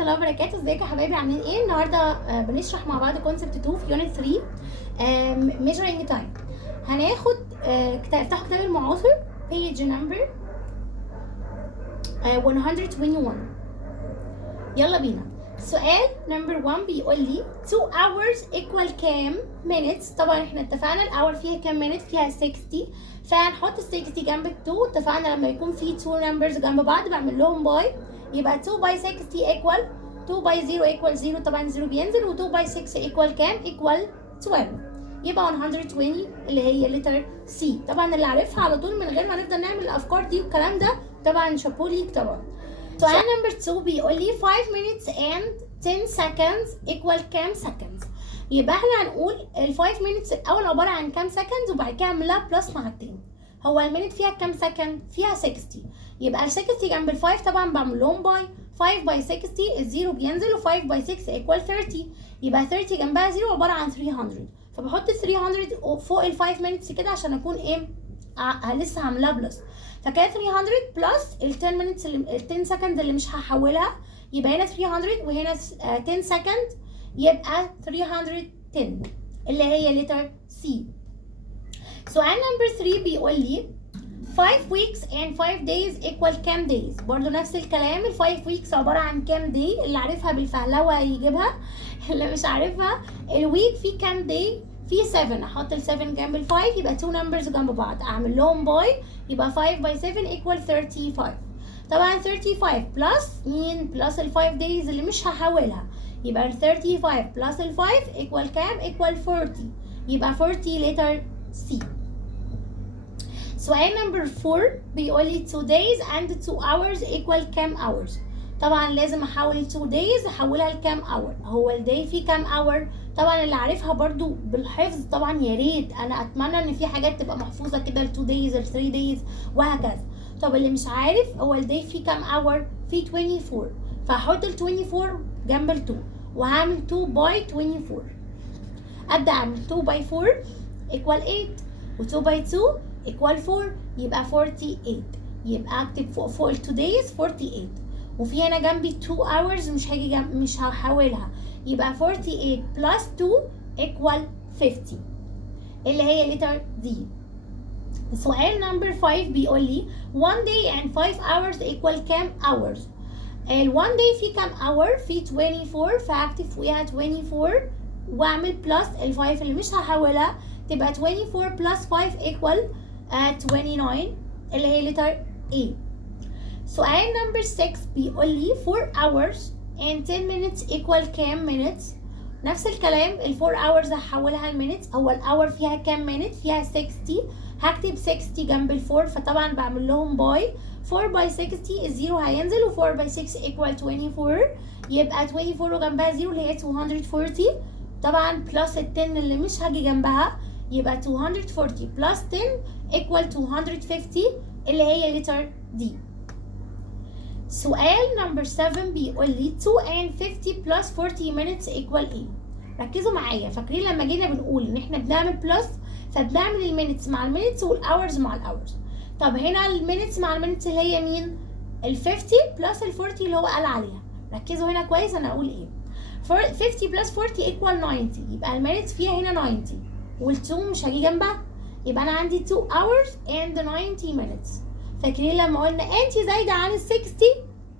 ورحمه الله وبركاته. ازيكم يا حبايبي، عاملين ايه؟ النهارده بنشرح مع بعض كونسبت 2 في يونت 3 measuring تايم. هناخد افتحوا كتاب المعاصر page number 121. يلا بينا. سؤال نمبر 1 بيقول لي 2 hours equal كام minutes. طبعا احنا اتفقنا الاور فيها كام minutes، فيها 60، فهنحط ال 60 جنب ال 2. اتفقنا لما يكون في 2 numbers جنب بعض بعمل لهم باي، يبقى 2 by 60 equal 2 by 0 equal 0. طبعا 0 بينزل، و 2 by 6 equal كام؟ equal 12. يبقى 120 اللي هي letter C. طبعا اللي عارفها على طول من غير ما نفضل نعمل الافكار دي والكلام ده، طبعا شابو ليك طبعا. سؤال نمبر 2 بيقول لي 5 minutes and 10 seconds equal كام seconds. يبقى احنا هنقول ال 5 minutes الاول عباره عن كام seconds، وبعد كده اعملها بلس مع التاني. هو المينت فيها كام سكند؟ فيها 60. يبقى ال 60 جنب ال 5 طبعا بعمل لهم باي. 5 باي 60 الزيرو بينزل، و 5 باي 6 equal 30. يبقى 30 جنبها زيرو عباره عن 300. فبحط 300 فوق ال 5 minutes كده عشان اكون ايه؟ لسه هعملها بلس. فكده 300 بلس ال 10 minutes ال 10 سكند اللي مش هحولها، يبقى هنا 300 وهنا 10 سكند، يبقى 310 اللي هي letter C. سؤال نمبر 3 بيقول لي 5 weeks and 5 days equal كام days. برضو نفس الكلام. ال 5 weeks عبارة عن كام day، اللي عارفها بالفهلوة هيجيبها، اللي مش عارفها الويك فيه كام day؟ فيه 7. احط ال 7 جنب ال 5، يبقى 2 numbers جنب بعض اعمل لهم باي، يبقى 5 by 7 equal 35. طبعا 35 بلس مين؟ بلس ال 5 days اللي مش هحولها، يبقى ال 35 بلس ال 5 equal كام؟ equal 40. يبقى 40 letter C. سؤال نمبر 4 بيقول لي 2 days and 2 hours equal كام hours. طبعا لازم احول 2 days احولها لكام hour. هو الداي فيه كام hour؟ طبعا اللي عارفها برضو بالحفظ طبعا يا ريت، انا اتمنى ان في حاجات تبقى محفوظه كده، ال 2 days ال 3 days وهكذا. طب اللي مش عارف هو الداي فيه كام hour؟ فيه 24، فهحط ال 24 جنب ال 2 وهعمل 2 باي 24. ابدا اعمل 2 باي 4 equal 8، و 2 باي 2 equal 4، يبقى 48. يبقى اكتب فوق ال 2 days 48، وفي هنا جنبي 2 hours مش هاجي مش هحولها، يبقى 48 plus 2 equal 50 اللي هي letter D. سؤال نمبر 5 بيقول لي 1 day and 5 hours equal كام hours. ال 1 day فيه كام hour؟ فيه 24، فهكتب فوقيها 24 واعمل بلس ال 5 اللي مش هحولها، تبقى 24 plus 5 equal 29 اللي هي letter A. سؤال نمبر 6 بيقول لي 4 hours and 10 minutes equal كام minutes. نفس الكلام، ال 4 hours هحولها لمينتس. هو الاور فيها كام minutes؟ فيها 60، هكتب 60 جنب ال 4، فطبعا بعمل لهم باي. 4 by 60 الزيرو هينزل، و 4 by 6 equal 24، يبقى 24 وجنبها زيرو اللي هي 240. طبعا بلس ال 10 اللي مش هاجي جنبها، يبقى 240 plus 10 equal 250 اللي هي letter D. سؤال نمبر 7 بيقول لي 2 and 50 plus 40 minutes equal ايه. ركزوا معايا. فاكرين لما جينا بنقول ان احنا بنعمل بلس، فبنعمل المينتس مع المينتس والاورز مع الاورز. طب هنا المينتس مع المينتس اللي هي مين؟ ال 50 plus ال 40 اللي هو قال عليها. ركزوا هنا كويس انا اقول ايه. 50 plus 40 equal 90، يبقى المينتس فيها هنا 90، وال2 مش هاجي جنبها، يبقى انا عندي 2 hours and 90 minutes. فاكرين لما قلنا انت زايده عن ال 60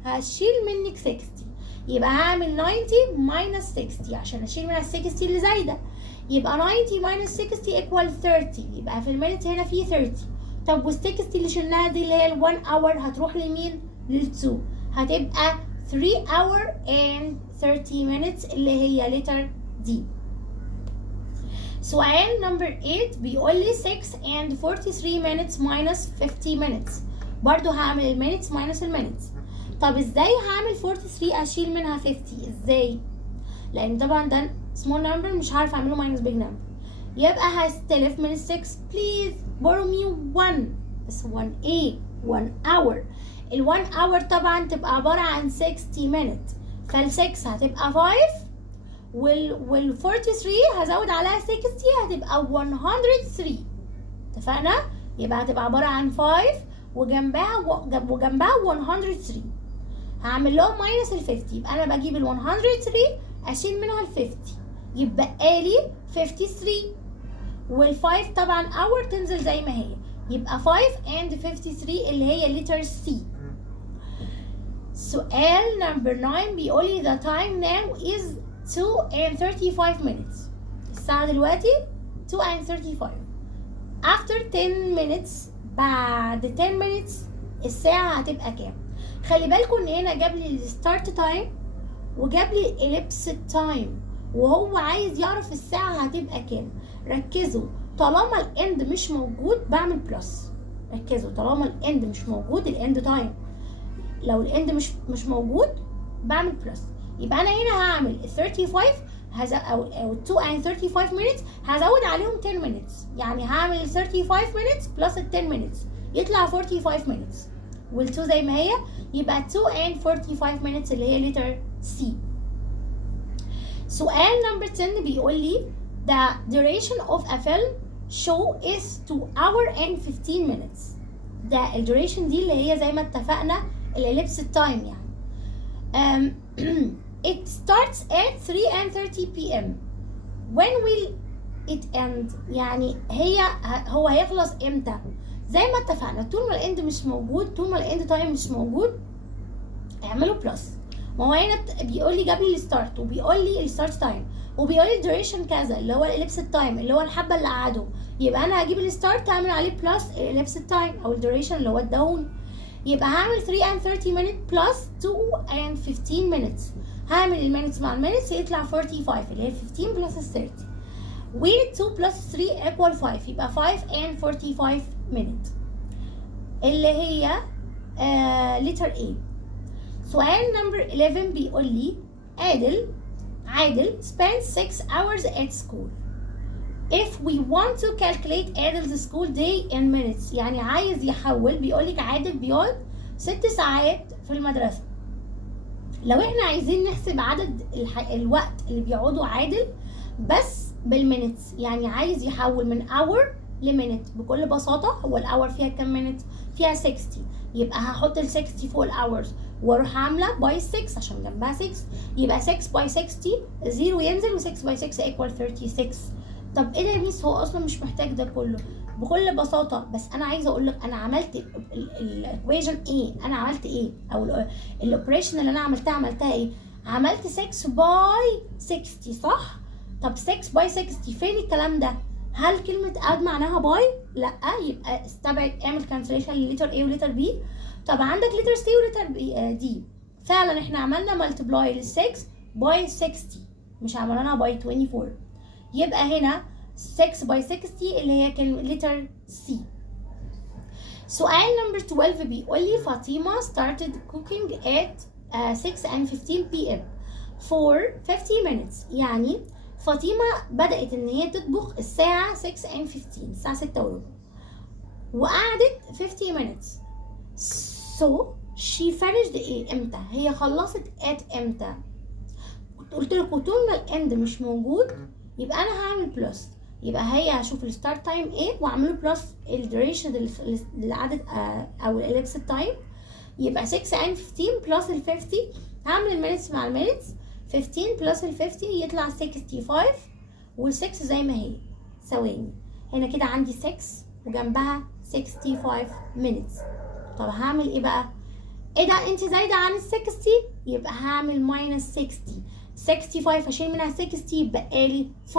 هشيل منك 60، يبقى هعمل 90 minus 60 عشان اشيل منها ال 60 اللي زايده، يبقى 90 minus 60 equal 30. يبقى في المينتس هنا في 30. طب وال 60 اللي شلناها دي اللي هي ال 1 hour هتروح لمين؟ لل 2، هتبقى 3 hour and 30 minutes اللي هي letter D. سؤال نمبر 8 بيقول لي 6 and 43 minutes minus 50 minutes. برضو هعمل المينتس minus المينتس. طب ازاي هعمل 43 اشيل منها 50؟ ازاي؟ لان طبعا ده small number مش عارف اعمله minus big number، يبقى هستلف من ال 6 please borrow me 1 بس 1 ايه؟ 1 hour. ال 1 hour طبعا تبقى عبارة عن 60 minutes، فال 6 هتبقى 5، وال 43 هزود عليها 60 هتبقى 103. اتفقنا؟ يبقى هتبقى عبارة عن 5 وجنبها 103. هعمل لهم ماينس ال 50. يبقى انا بجيب ال 103 اشيل منها ال 50 يبقى لي 53. وال 5 طبعا اور تنزل زي ما هي، يبقى 5 and 53 اللي هي letter C. سؤال number 9 بيقول لي the time now is 2 and 35 minutes. الساعة دلوقتي 2 and 35. after 10 minutes بعد 10 minutes الساعة هتبقى كام؟ خلي بالكم ان هنا جاب لي الستارت تايم وجاب لي الابس تايم، وهو عايز يعرف الساعة هتبقى كام. ركزوا، طالما الاند مش موجود بعمل بلس. ركزوا، طالما الاند مش موجود الاند تايم، لو الاند مش موجود بعمل بلس. يبقى انا هنا هعمل 35 او 2 and 35 minutes هزود عليهم 10 minutes، يعني هعمل 35 minutes plus ال 10 minutes يطلع 45 minutes، وال2 زي ما هي يبقى 2 and 45 minutes اللي هي letter C. سؤال number 10 بيقول لي the duration of a film show is 2 hours and 15 minutes. ده الدوريشن دي اللي هي زي ما اتفقنا الاليبس تايم يعني. It starts at 3 and 30 p.m. When will it end؟ يعني هو هيخلص امتى؟ زي ما اتفقنا طول ما الاند مش موجود، طول ما الاند تايم مش موجود اعملوا بلس. ما هو هنا بيقول لي جاب لي الستارت وبيقول لي الستارت تايم وبيقول لي الدوريشن كذا اللي هو الاليبس تايم اللي هو الحبه اللي قعدوا، يبقى انا هجيب الستارت اعمل عليه بلس الاليبس تايم او الدوريشن اللي هو اداهوني. يبقى هعمل 3 and 30 minutes plus 2 and 15 minutes. هعمل المينتس مع المينتس يطلع 45 اللي هي 15 plus 30. و 2 plus 3 equal 5 يبقى 5 and 45 minutes اللي هي letter A. سؤال number 11 بيقول لي عادل spends 6 hours at school. If we want to calculate Adil's school day in minutes، يعني عايز يحول، بيقول لك عادل بيقعد 6 ساعات في المدرسة. لو احنا عايزين نحسب عدد الوقت اللي بيقعده عادل بس بالمينتس، يعني عايز يحول من hour لمينت. بكل بساطة هو الاور فيها كام مينت؟ فيها 60، يبقى هحط ال 60 فوق الاورز واروح عامله باي 6 عشان جنبها 6، يبقى 6 باي 60 0 ينزل و6 باي 6 ايكوال 36. طب ايه ده يا ميس، هو اصلا مش محتاج ده كله. بكل بساطه، بس انا عايزه اقول لك انا عملت الايكويشن ايه، انا عملت ايه، او الاوبريشن اللي انا عملتها ايه. عملت 6 باي 60 صح؟ طب 6 باي 60 فين الكلام ده؟ هل كلمه اد معناها باي؟ لا، يبقى استبعد، اعمل كانسليشن للتر A ولتر B. طب عندك لتر C ولتر D. فعلا احنا عملنا ملتبلاي لل 6 باي 60 مش عملناها باي 24، يبقى هنا 6 باي 60 اللي هي كلمة letter C. سؤال number 12 بيقول لي فاطمة started cooking at 6 and 15 p.m. for 50 minutes. يعني فاطمة بدأت إن هي تطبخ الساعة 6 and 15، الساعة 6 وربع، وقعدت 50 minutes. So she finished إيه؟ إمتى؟ هي خلصت at إمتى؟ قلت لكم طول ما الإند مش موجود يبقى انا هعمل بلس، يبقى هي هشوف الستارت تايم ايه واعمله بلس الدوريشن اللي عدد او الاليبس تايم، يبقى 6 and 15 بلس ال 50. هعمل المينتس مع المينتس، 15 بلس ال 50 يطلع 65 وال 6 زي ما هي ثواني. هنا كده عندي 6 وجنبها 65 minutes. طب هعمل ايه بقى؟ ايه ده انت زايده عن ال 60؟ يبقى هعمل ماينس 60. 65 هشيل منها 60 يبقى لي 5،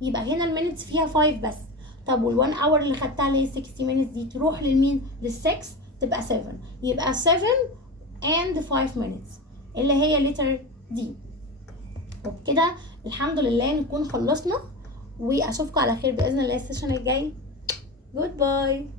يبقى هنا المينتس فيها 5 بس. طب وال1 اور اللي خدتها اللي هي 60 مينتس دي تروح للمين؟ لل6 تبقى 7، يبقى 7 and 5 minutes اللي هي letter D. وبكده الحمد لله نكون خلصنا، واشوفكم على خير باذن الله السيشن الجاي. جود باي.